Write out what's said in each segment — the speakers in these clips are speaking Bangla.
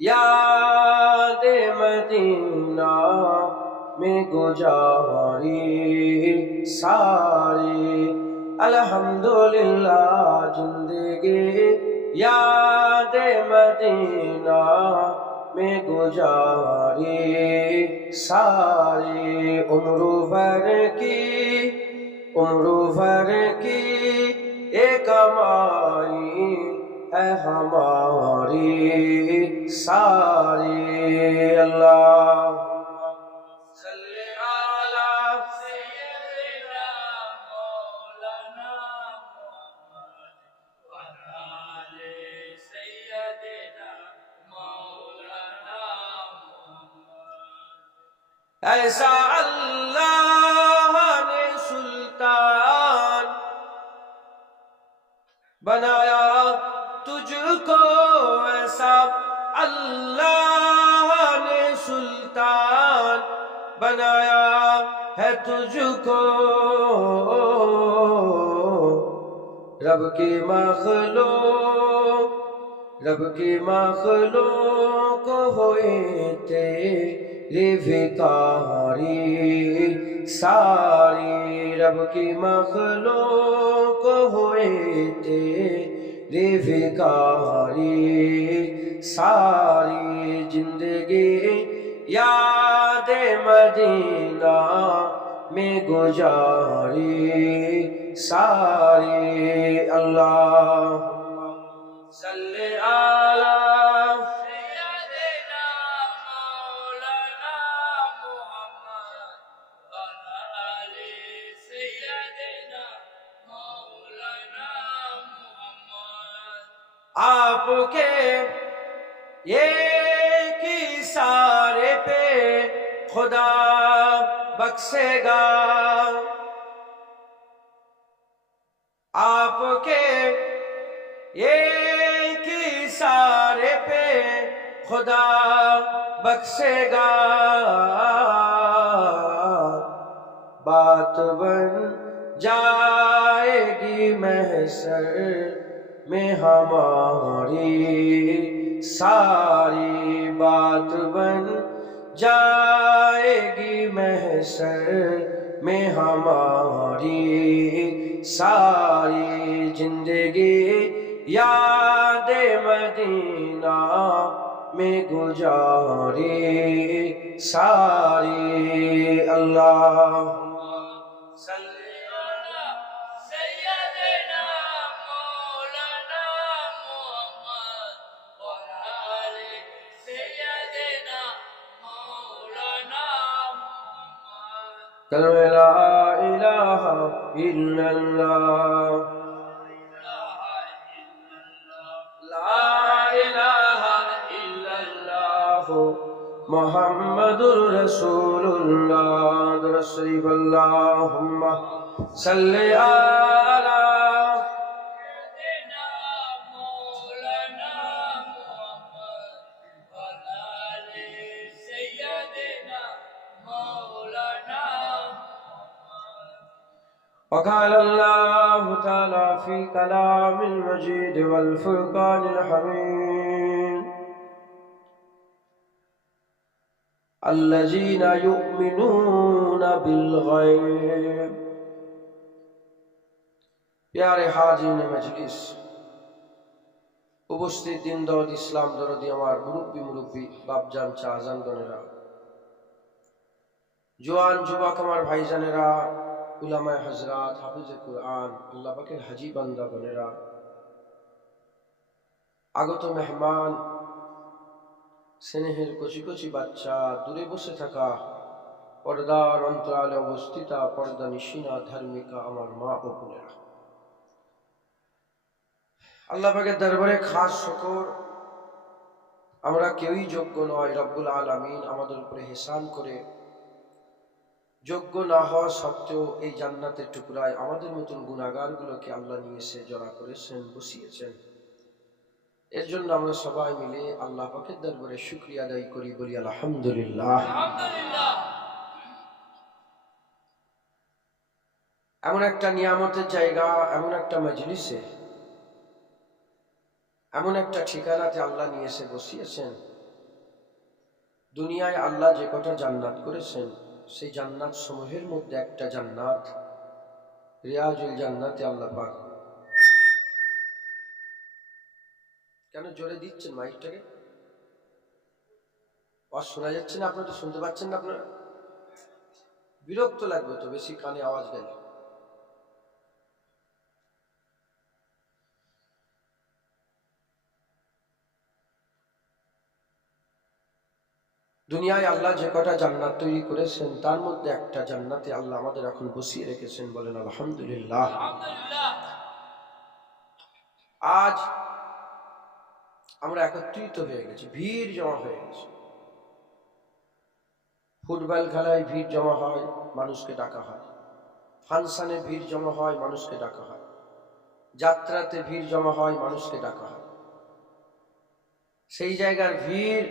याद मदीना में गुजारी सारी अल्हम्दुलिल्लाह जिंदगी याद मदीना में गुजारी सारी उम्र भर की एक कमाई है हमारी सारी अल्लाह सल्ले अला सय्यिदना मौलाना मुहम्मद व आले सय्यिदना मौलाना मुहम्मद। ऐसा अल्लाह ने सुल्तान बनाया तुझको, ऐसा अल्लाह ने सुल्तान बनाया है तुझको। रब की मखलूक हुई तेरी भिखारी सारी, रब की मखलूक हुई तेरी भिखारी सारी जिंदगी याद मदीना में गुजारी सारी अल्लाहुम्मा सल्ले अला सय्यिदना मौलाना मुहम्मद व आले सय्यिदना मौलाना मुहम्मद। आपके एक इशारे पे खुदा बख्शेगा, आपके एक इशारे पे खुदा बख्शेगा। बात बन जाएगी महशर में हमारी सारी, बात बन जाएगी महशर में हमारी सारी जिंदगी याद मदीना में गुजारी सारी अल्लाहुम्मा सल्ली अला सय्यिदना मौलाना मुहम्मद व आले सय्यिदना मौलाना मुहम्मद। कलमे ला इलाहा इल्लल्लाह मुहम्मदुर रसूलुल्लाह। दुरूद शरीफ अल्लाहुम्मा सल्ली अला सय्यिदना मौलाना मुहम्मद व आले सय्यिदना मौलाना मुहम्मद। وقال الله تعالى في كلام المجيد والفرقان الحميد الذين يؤمنون بالغيب। प्यारे हाजिर मजलिस, उपस्थित दिन दौद इस्लाम दरदी আমার মুরব্বী বাপজান চাচাজান গণেরা, জোয়ান যুবক আমার ভাইজানেরা, উলামায়ে হযরত, হাফিজে কুরআন, আল্লাহ পাকের হাজী বান্দা গণেরা, আগত মেহমান, স্নেহের কচি কচি বাচ্চা, দূরে বসে থাকা, পর্দার অন্তরালে অবস্থিতা পর্দা নিশিনা ধার্মিকা আমার মা ও বোনেরা, আল্লাহ পাকের দরবারে খাস শুকর, আমরা কেউই যোগ্য নয়। রব্বুল আলামিন আমাদের উপরে ihsan করে যোগ্য না হওয়া সত্ত্বেও এই জান্নাতের টুকরায় আমাদের মতন গুনাহগারগুলোকে আল্লাহ নিয়ে এসে জড়া করেছেন, বসিয়েছেন। এর জন্য আমরা সবাই মিলে আল্লাহ পাকের দরবারে শুকরিয়া আদায় করি, বলি আলহামদুলিল্লাহ। এমন একটা নিয়ামতের জায়গা, এমন একটা মজলিসে, এমন একটা ঠিকানাতে আল্লাহ নিয়ে এসে বসিয়েছেন, দুনিয়ায় আল্লাহ যে কটা জান্নাত করেছেন সেই জান্নাত সমূহের মধ্যে একটা জান্নাত রিয়াজুল জান্নাতে আল্লাহ পাক। কেন জোরে দিচ্ছেন মাইকটাকে? শোনা যাচ্ছে না? আপনারা তো শুনতে পাচ্ছেন না? আপনারা বিরক্ত লাগবে তো বেশি কানে আওয়াজ গেলে। দুনিয়ায় আল্লাহ যে কটা জান্নাত তৈরি করেছেন তার মধ্যে একটা জান্নাতে আল্লাহ আমাদের এখন বসিয়ে রেখেছেন। বলেন আলহামদুলিল্লাহ। আজ আমরা একত্রিত হয়ে গেছি, ভিড় জমা হয়ে গেছে। ফুটবল খেলায় ভিড় জমা হয়, মানুষকে ডাকা হয়। ফাংশনে ভিড় জমা হয়, মানুষকে ডাকা হয়। যাত্রাতে ভিড় জমা হয়, মানুষকে ডাকা হয়। সেই জায়গার ভিড়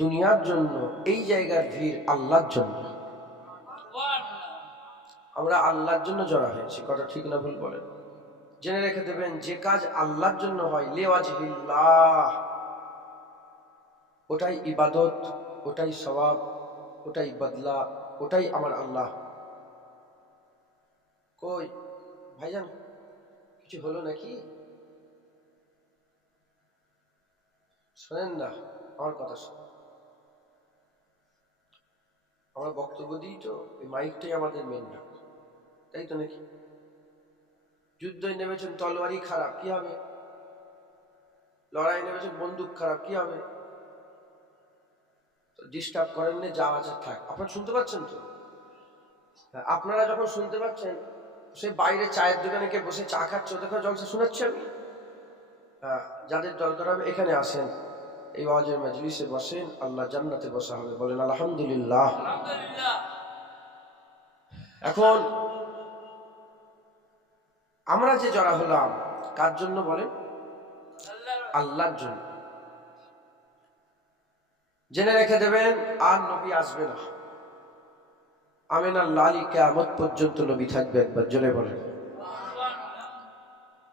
দুনিয়ার জন্য, এই জায়গার ভিড় আল্লাহর জন্য। আমরা আল্লাহর জন্য জড়া হয়েছি, কথা ঠিক না ভুল বলেন? জেনে রেখে দেবেন, যে কাজ আল্লাহর জন্য হয় লিওয়াজহিল্লাহ, ওটাই ইবাদত, ওটাই সওয়াব, ওটাই বদলা, ওটাই আমার আল্লাহ। কই ভাইজান কিছু হলো নাকি? শোনেন না আমার কথা, শোনেন। আমরা বক্তব্য দিই তো, এই মাইকটাই আমাদের মেন না, তাই তো নাকি? যুদ্ধে নেমেছেন তলোয়ারি খারাপ, কি হবে? লড়াই নেমেছেন বন্দুক খারাপ, কি হবে? ডিস্টার্ব করেন না, যা আছে থাক। আপনারা শুনতে পাচ্ছেন তো? আপনারা যখন শুনতে পাচ্ছেন, সে বাইরে চায়ের দোকানে কে বসে চা খাচ্ছে, ওদের জলসা শোনাচ্ছি আমি। যাদের দরকার হবে এখানে আসেন, এই ওয়াজের মজলিসে বসেন, আল্লাহ জান্নাতে বসা হবে। বলেন আলহামদুলিল্লাহ। এখন আমরা যে জড়া হলাম কার জন্য বলেন? আল্লাহর জন্য। জেনে রেখে দেবেন, আর নবী আসবে না। আমিনার লালি কিয়ামত পর্যন্ত নবী থাকবে। একবার জোরে বলেন,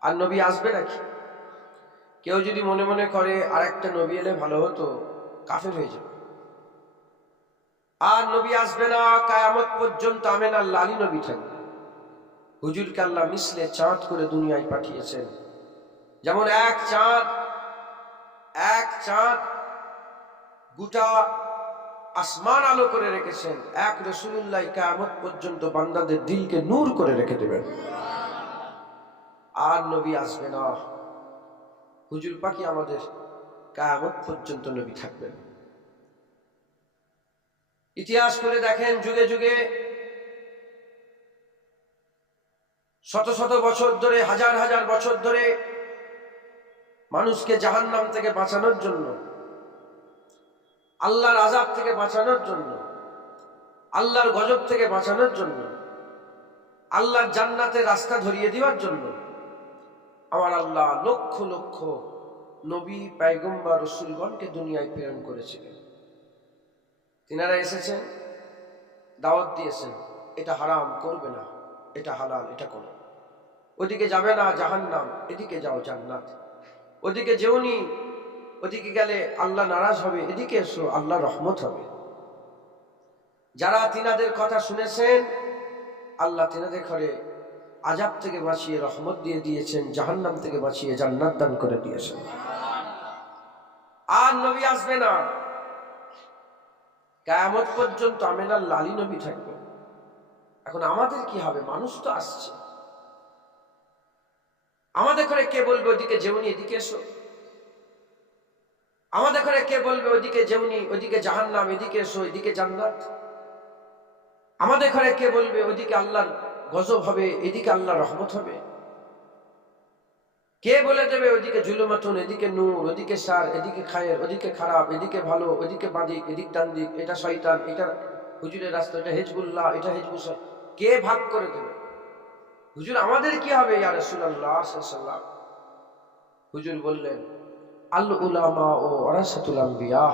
আর নবী আসবে নাকি? কেউ যদি মনে মনে করে আর একটা নবী এলে ভালো হতো, কাফের হয়ে যাবে। আর নবী আসবে না, কিয়ামত পর্যন্ত আমিনার লালি নবী থাকবে। হুজুরকে আল্লাহ মিসলে চাঁদ করে দুনিয়ায় পাঠিয়েছেন। যেমন এক চাঁদ গোটা আসমান আলো করে রেখেছেন, এক রাসূলুল্লাহ কিয়ামত পর্যন্ত বান্দাদের দিলকে নূর করে রেখে দেবেন। আর নবী আসবে না, হুজুর পাকি আমাদের কিয়ামত পর্যন্ত নবী থাকবেন। ইতিহাস করে দেখেন, যুগে যুগে শত শত বছর ধরে, হাজার হাজার বছর ধরে মানুষকে জাহান্নাম থেকে বাঁচানোর জন্য, আল্লাহর আযাব থেকে বাঁচানোর জন্য, আল্লাহর গজব থেকে বাঁচানোর জন্য, আল্লাহর জান্নাতের রাস্তা ধরিয়ে দেওয়ার জন্য আমার আল্লাহ লক্ষ লক্ষ নবী, পয়গম্বর, রাসূলগণকে দুনিয়ায় প্রেরণ করেছিলেন। তিনারা এসেছেন, দাওয়াত দিয়েছেন, এটা হারাম করবে না, এটা হালাল, এটা করো। ওদিকে যাবে না জাহান্নাম, এদিকে যাও জান্নাত। ওদিকে যেওনি, ওদিকে গেলে আল্লাহ নারাজ হবে, এদিকে এসো আল্লাহ রহমত হবে। যারা তিনাদের কথা শুনেছেন, আল্লাহ তিনাদের ঘরে আযাব থেকে বাঁচিয়ে রহমত দিয়ে দিয়েছেন, জাহান্নাম থেকে বাঁচিয়ে জান্নাত দান করে দিয়েছেন। আর নবী আসবে না, কিয়ামত পর্যন্ত আমিনার লালি নবী থাকবে। এখন আমাদের কি হবে? মানুষ তো আসছে, আমাদের ঘরে কে বলবে ওদিকে যেওনি, এদিকে এসো? আমাদের ঘরে কে বলবে ওদিকে যেওনি, ওদিকে জাহান্নাম, এদিকে এসো, এদিকে জান্নাত? আমাদের ঘরে কে বলবে ওদিকে আল্লাহর গজব হবে, এদিকে আল্লাহর রহমত হবে? কে বলে দেবে ওদিকে জুলুমাতুন, এদিকে নূর, ওদিকে সার, এদিকে খায়ের, ওদিকে খারাপ, এদিকে ভালো, ওদিকে বাদিক, এদিক ডান দিক, এটা শয়তান, এটা হুজুরের রাস্তা, এটা হিজবুল্লাহ, এটা হিজবুস? কে ভাগ করে দেবে? হুজুর আমাদের কি হবে ইয়া রাসূলুল্লাহ সাল্লাল্লাহু আলাইহি ওয়াসাল্লাম? হুজুর বললেন, আল উলামা ও ওয়ারাসাতুল আম্বিয়া,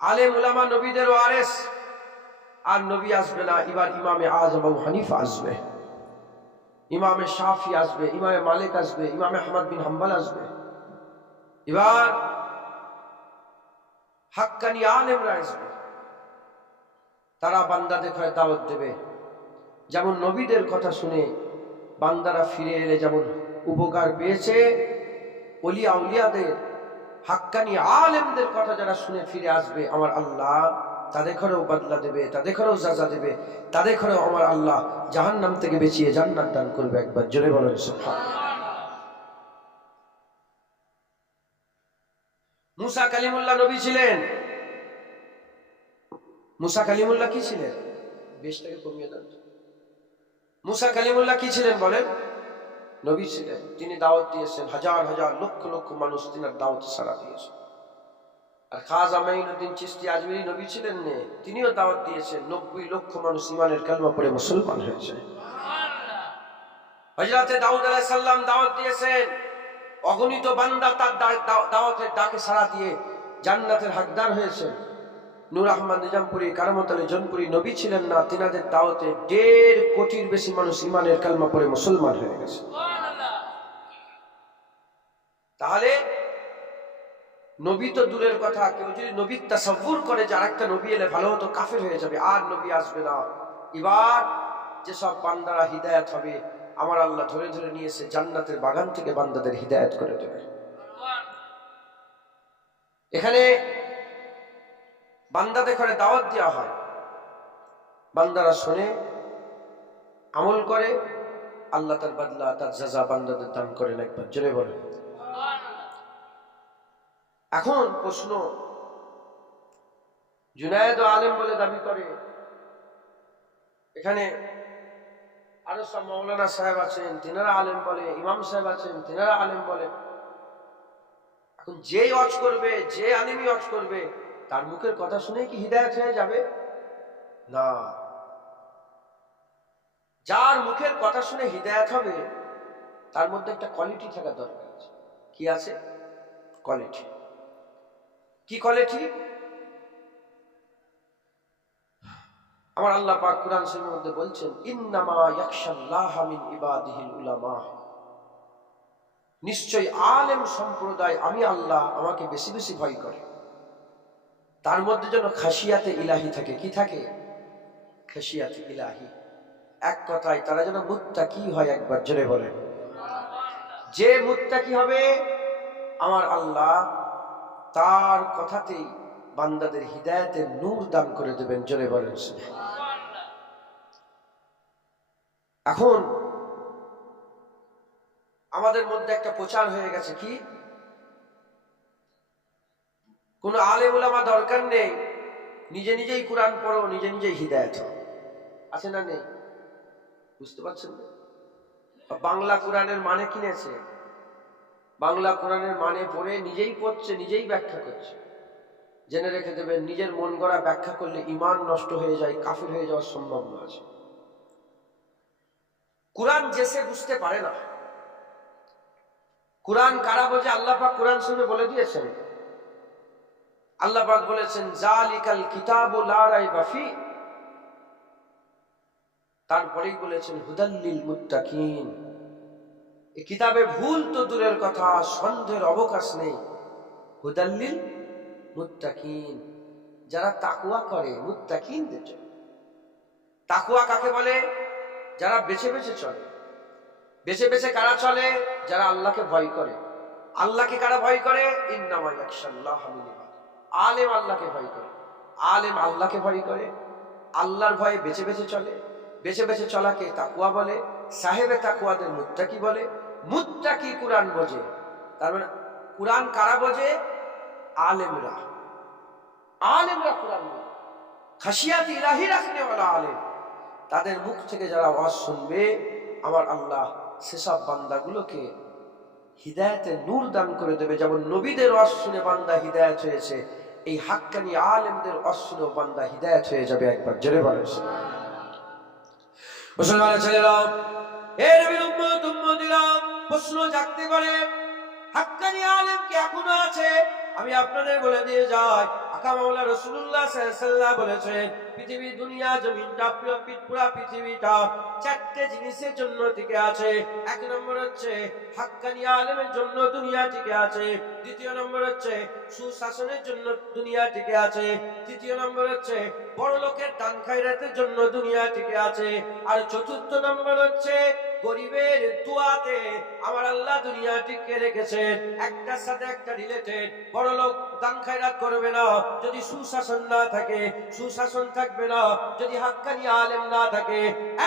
আলেম উলামা নবীদের ওয়ারিস। আর নবী আসবে না, এবার ইমামে আযম আবু হানিফা আসবে, ইমামে শাফি আসবে, ইমামে মালিক আসবে, ইমামে আহমদ বিন হাম্বল আসবে। এবার হাক্কানি আলেমরা আসবে, তারা বান্দাদের ঘরে দাওয়াত দেবে। যেমন নবীদের কথা শুনে বান্দারা ফিরে এলে যেমন উপকার পেয়েছে, ওলিয়া উলিয়াদের হাক্কানি আলেমদের কথা যারা শুনে ফিরে আসবে, আমার আল্লাহ তাদের ঘরেও বদলা দেবে, তাদের ঘরেও সাজা দেবে, তাদের ঘরেও আমার আল্লাহ জাহান্নাম থেকে বাঁচিয়ে জান্নাত দান করবে। একবার জোরে বলেন সুবহানাল্লাহ। মুসা কালিমুল্লাহ নবী ছিলেন। মুসা কালিমুল্লাহ কি ছিলেন? বেশটাকে কমিয়ে দেন। মুসা কালিমুল্লাহ কি ছিলেন বলেন? নবী ছিলেন। তিনি দাওয়াত দিয়েছেন, হাজার হাজার লক্ষ লক্ষ মানুষ তিনার দাওয়াতে সাড়া দিয়েছেন। আর খাজা মাইনুদ্দিন চিশতি আজমিরি নবী ছিলেন না, তিনিও দাওয়াত দিয়েছেন, 90 লক্ষ মানুষ ঈমানের কালিমা পড়ে মুসলমান হয়েছে। হযরতে দাউদ আলাইহিস সালাম দাওয়াত দিয়েছেন, অগণিত বান্দা তার দাওয়াতের ডাকে সাড়া দিয়ে জান্নাতের হকদার হয়েছে। নূর আহমদ নিজামপুরি, কারামত আলী জনপুরি নবী ছিলেন না, তিনাদের দাওয়াতে 1.5 কোটির বেশি মানুষ ঈমানের কালিমা পড়ে মুসলমান হয়ে গেছে। তাহলে নবী তো দূরের কথা, কেউ যদি নবীর তাসাব্বুর করে যে আরেকটা নবী এলে ভালো হতো, কাফের হয়ে যাবে, আর নবী আসবে না। এবার যেসব বান্দারা হিদায়াত হবে, আমার আল্লাহ ধরে ধরে নিয়েছে জান্নাতের বাগান থেকে বান্দাদের হিদায়াত করে দেবে। এখানে বান্দাদের ঘরে দাওয়াত দেওয়া হয়, বান্দারা শোনে, আমল করে, আল্লাহ তার বদলা, তার জাযা বান্দাদের দান করেন। একবার জোরে বলেন। এখন প্রশ্ন, জুনায়েদ আলেম বলে দাবি করে, এখানে আরো সব মাওলানা সাহেব আছেন, তিনারা আলেম বলে, ইমাম সাহেব আছেন, তিনারা আলেম বলে। এখন যে ওয়াজ করবে, যে আলেমই ওয়াজ করবে, তার মুখের কথা শুনে কি হিদায়াত হয়ে যাবে? না। যার মুখের কথা শুনে হিদায়াত হবে, তার মধ্যে একটা কোয়ালিটি থাকা দরকার আছে। কি আছে? কোয়ালিটি। কি কোয়ালিটি? আমার আল্লাহ পাক কুরআন শরীফের মধ্যে বলছেন, ইন্নামা ইয়াখশাল্লাহ মিন ইবাদিহিল উলামা, নিশ্চয় আলেম সম্প্রদায় আমি আল্লাহ আমাকে বেশি বেশি ভয় করে। তার মধ্যে যেন খাশিয়াতে ইলাহি থাকে। কি থাকে? খাশিয়াতে ইলাহি। এক কথায় তারা যেন মুত্তাকি হয়। একবার জোরে বলেন। যে মুত্তাকি হবে, আমার আল্লাহ তার কথাতেই বান্দাদের হিদায়াতের নূর দান করে দেবেন। জোরে বলেন। এখন আমাদের মধ্যে একটা প্রচার হয়ে গেছে, কি কোন আলেম উলামা দরকার নেই, নিজে নিজেই কোরআন পড়ো, নিজে নিজেই হিদায়াত হও। আছে না নেই? বুঝতে পারছেন না? বাংলা কোরআনের মানে কিনেছে, বাংলা কোরআনের মানে পড়ে নিজেই পড়ছে, নিজেই ব্যাখ্যা করছে। জেনে রেখে দেবেন, নিজের মন গড়া ব্যাখ্যা করলে ঈমান নষ্ট হয়ে যায়, কাফির হয়ে যাওয়ার সম্ভাবনা আছে। কোরআন যে সে বুঝতে পারে না। কোরআন কারা বোঝে? আল্লাহ পাক কোরআন শরীফে বলে দিয়েছেন। আল্লাহ পাক বলেছেন, জালিকাল কিতাবু লা রাইবা ফি, তারপরেই বলেছেন হুদাল্লিল মুত্তাকিন। এই কিতাবে ভুল তো দূরের কথা, সন্দেহের অবকাশ নেই। হুদাল্লিল মুত্তাকিন, যারা তাকওয়া করে, মুত্তাকিনদের জন্য। তাকওয়া কাকে বলে? যারা বেছে বেছে চলে। বেছে বেছে কারা চলে? যারা আল্লাহকে ভয় করে। আল্লাহকে কারা ভয় করে? ইন্নামা ইয়াখশাল্লাহ মিন ইবাদিহি, আলেম আল্লাহকে ভয় করে, আলেম আল্লাহকে ভয় করে, আল্লাহর ভয়ে বেছে বেছে চলে। বেছে বেছে চলাকে তাকওয়া বলে, সাহেবে তাকওয়াদের মুত্তাকি বলে। মুত্তাকি কোরআন বোঝে। তার মানে কোরআন কারা বোঝে? আলেমরা। আলেমরা কোরআন বোঝে। খাশিয়াত ইলাহি রাখনেওয়ালা আলেম, তাদের মুখ থেকে যারা ওয়াজ শুনবে, আমার আল্লাহ সেসব বান্দাগুলোকে হিদায়াতের নূর দান করে দেবে। যেমন নবীদের ওয়াজ শুনে বান্দা হিদায়াত হয়েছে, এই হাক্কানি আলেমদের ওয়াজ শুনে বান্দা হিদায়াত হয়ে যাবে। একবার জোরে বলেন। মুসলমান ছেলেরা, হে নবীর উম্মত উম্মতিরা, প্রশ্ন জাগতে পারে, হাক্কানি আলেম কি এখনো আছে? আমি আপনাদের বলে দিয়ে যাই, আকা মাওলা রাসূলুল্লাহ সাল্লাল্লাহু আলাইহি ওয়াসাল্লাম বলেছেন, পৃথিবী, দুনিয়া, জমিনটা, পুরা পৃথিবীটা চারটে জিনিসের জন্য টিকে আছে। এক নম্বর হচ্ছে হাক্কানি আলেমের জন্য দুনিয়া টিকে আছে। দ্বিতীয় নম্বর হচ্ছে সুশাসনের জন্য দুনিয়া টিকে আছে। তৃতীয় নম্বর হচ্ছে বড় লোকের দান খায়রাতের জন্য দুনিয়া টিকে আছে। আর চতুর্থ নম্বর হচ্ছে গরিবের দোয়াতে আমার আল্লাহ দুনিয়া টিকে রেখেছেন। একটার সাথে একটা রিলেটেড। বড় লোক দান খায়রাত করবে না যদি সুশাসন না থাকে, সুশাসন থাকবে না যদি হাক্কানি আলেম না থাকে।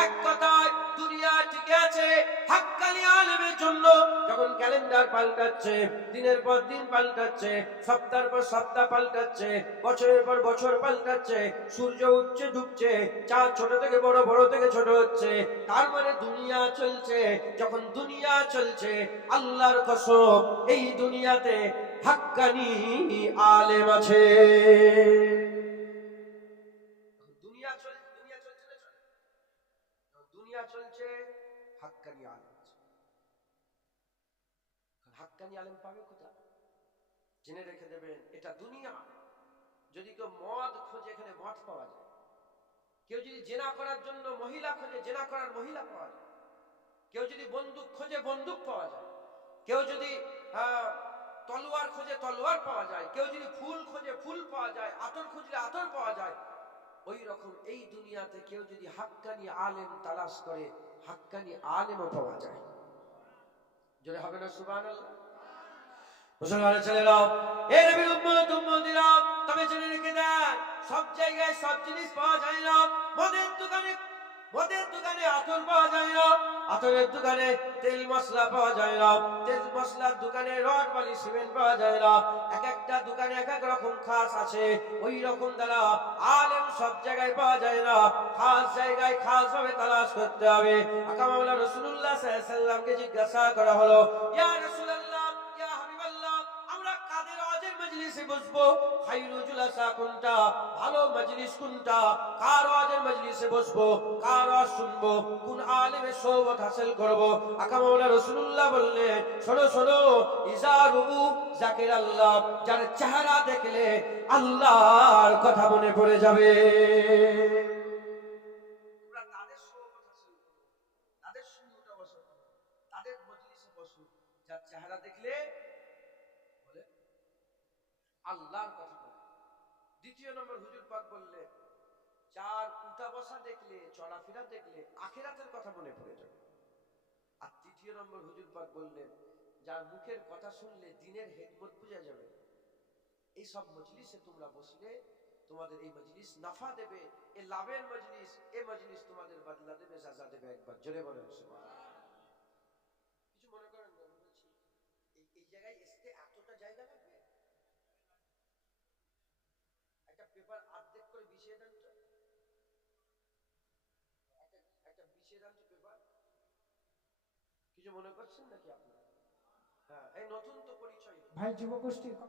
এক কথায় দুনিয়া টিকে আছে হাক্কানি আলেমের জন্য। যখন ক্যালেন্ডার পাল্টাচ্ছে, দিনের পর দিন পাল্টাচ্ছে, সপ্তাহের পর সপ্তাহ পাল্টাচ্ছে, বছরের পর বছর পাল্টাচ্ছে, সূর্য উঠছে ডুবছে, চাঁদ ছোট থেকে বড়, বড় থেকে ছোট হচ্ছে, তার মানে দুনিয়া চলছে। যখন দুনিয়া চলছে, আল্লাহর কসম এই দুনিয়াতে হাক্কানি আলেম আছে। দুনিয়া চলছে, দুনিয়া চলছে না চলে? দুনিয়া চলছে, হাক্কানি আলেম আছে। হাক্কানি আলেম পাবে কোথায়? জেনে রেখে দেবেন, এটা দুনিয়া। যদি কেউ মদ খোঁজে, এখানে মদ পাওয়া যায়। কেউ যদি জেনা করার জন্য মহিলা খোঁজে, জেনা করার মহিলা পাওয়া যায়। কেউ যদি বন্দুক খোঁজে, বন্দুক পাওয়া যায়। কেউ যদি তলোয়ার খোঁজে, তলোয়ার পাওয়া যায়। কেউ যদি ফুল খোঁজে, ফুল পাওয়া যায়। আতর খুঁজলে আতর পাওয়া যায়। ওই রকম এই দুনিয়াতে কেউ যদি হাক্কানি আলেম তালাশ করে, হাক্কানি আলেমও পাওয়া যায়। জোরে হবে না সুবহানাল্লাহ? মুসলমানের ছেলেরা, এ নবীর উম্মত উম্মতিরা, তবে জেনে রেখে দেন, সব জায়গায় সব জিনিস পাওয়া যায় না। মদের দোকানে আতর পাওয়া যায় না। আতরের দোকানে তেল মশলা পাওয়া যায় না। তেল মশলার দোকানে রড বালি সিমেন্ট পাওয়া যায় না। এক একটা দোকানে এক এক রকম খাস আছে। ওই রকম দ্বারা আলেম সব জায়গায় পাওয়া যায় না। খাস জায়গায় খাস ভাবে তালাশ করতে হবে। আকা মাওলা রাসূলুল্লাহ সাল্লাল্লাহু আলাইহি ওয়াসাল্লামকে জিজ্ঞাসা করা হলো, ইয়া রাসূলুল্লাহ, ইয়া হাবিবাল্লাহ, আমরা কাদের ওয়াজের মজলিসে বসবো? খায়রুল জুলাসা কোনটা? ভালো মজলিস কোনটা? কার ওয়াজের মজলিসে বসবো? কার ওয়াজ শুনবো? কোন আলেমের সোহবত হাসিল করব? আকা মাওলা রাসূলুল্লাহ বললেন, শোনো শোনো, ইজারু যাকিরাল্লাহ, যার চেহারা দেখলে আল্লাহর কথা মনে পড়ে যাবে। তোমরা তাদের সোহবত হাসিল করো, তাদের সঙ্গে উঠা বসা করো, তাদের মজলিসে বসো, যার চেহারা দেখলে বলে আল্লাহর কথা বলে। দ্বিতীয় নম্বর হুজুর পাক বললেন, যার উঠা বসা দেখলে, চলাফেরা দেখলে আখিরাতের কথা মনে পড়ে যাবে। আর তৃতীয় নম্বর হুজুর পাক বললেন, যার মুখের কথা শুনলে দ্বীনের হিকমত বোঝা যাবে। এই সব মজলিসে তোমরা বসলে তোমাদের এই মজলিস নাফা দেবে, এ লাভের মজলিস, এ মজলিস তোমাদের বদলা দেবে, সাজা দেবে। একবার জোরে বলেন সুবহানাল্লাহ। কিছু মনে করেন না, আমি বলছি এই জায়গায় আসতে এতটা জায়গা লাগবে? একটা পেপার অর্ধেক করে বিছিয়ে দেন তো, একটা বিছিয়ে দেন তো পেপার। কিছু মনে করছেন নাকি আপনারা? হ্যাঁ, এই নতুন তো পরিচয় ভাই যুবগোষ্ঠীর